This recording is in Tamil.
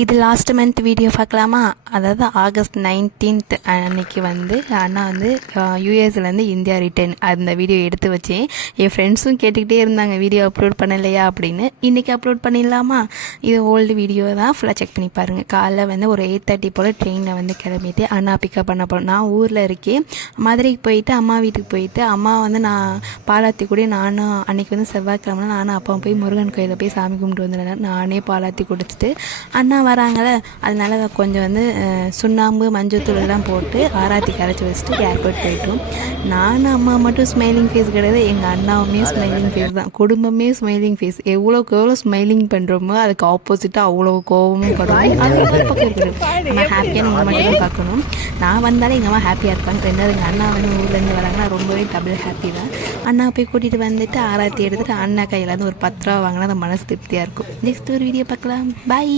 இது லாஸ்ட் மந்த் வீடியோ பார்க்கலாமா? அதாவது ஆகஸ்ட் நைன்டீன்த் அன்னைக்கு வந்து அண்ணா வந்து யூஎஸ்லேருந்து இந்தியா ரிட்டர்ன் அந்த வீடியோ எடுத்து வச்சேன். என் ஃப்ரெண்ட்ஸும் கேட்டுக்கிட்டே இருந்தாங்க வீடியோ அப்லோட் பண்ணலையா? அப்படின்னு. இன்றைக்கி அப்லோட் பண்ணிடலாமா? இது ஓல்டு வீடியோ தான். ஃபுல்லாக செக் பண்ணி பாருங்கள் காலைல வந்து ஒரு எயிட் தேர்ட்டி போல் ட்ரெயினில் வந்து கிளம்பிட்டு அண்ணா பிக்கப் பண்ண போகிறோம் நான் ஊரில் இருக்கேன். மதுரைக்கு போயிட்டு அம்மா வீட்டுக்கு போயிட்டு அம்மா வந்து நான் பாலாத்தி கூட நானும் அன்றைக்கி வந்து செவ்வாய்க்கிழமை நானும் அப்பாவும் போய் முருகன் கோயிலில் போய் சாமி கும்பிட்டு வந்துடுறேன். நானே பாலாத்தி குடிச்சிட்டு அண்ணா வராங்களே அதனால கொஞ்சம் வந்து சுண்ணாம்பு மஞ்சள் எல்லாம் போட்டு ஆராத்தி கரைச்சி வச்சுட்டு ஏர்போர்ட் போயிட்டோம். நானும் அம்மா மட்டும் ஸ்மைலிங் ஃபேஸ் கிடையாது எங்கள் அண்ணாவுமே ஸ்மைலிங் ஃபேஸ் தான். குடும்பமே ஸ்மைலிங் ஃபேஸ் எவ்வளோக்கு எவ்வளோ ஸ்மைலிங் பண்ணுறோமோ அதுக்கு ஆப்போசிட்டாக அவ்வளோ கோவமும் படுவோம் அது ஒரு பக்கம் இருக்குது நம்ம ஹாப்பியான தான் பார்க்கணும். நான் வந்தாலே எங்கள் அம்மா ஹாப்பியாக இருப்பாங்க. ரெண்டாவது எங்கள் அண்ணா வந்து ஊர்லேருந்து வராங்கன்னா ரொம்பவே டபுள் ஹாப்பி தான். அண்ணா போய் கூட்டிகிட்டு வந்துட்டு ஆராத்தி எடுத்துகிட்டு அண்ணா கையில் வந்து ஒரு பத்து ரூபா வாங்கினா அந்த மனசு திருப்தியாக இருக்கும். நெக்ஸ்ட் ஒரு வீடியோ பார்க்கலாம். பை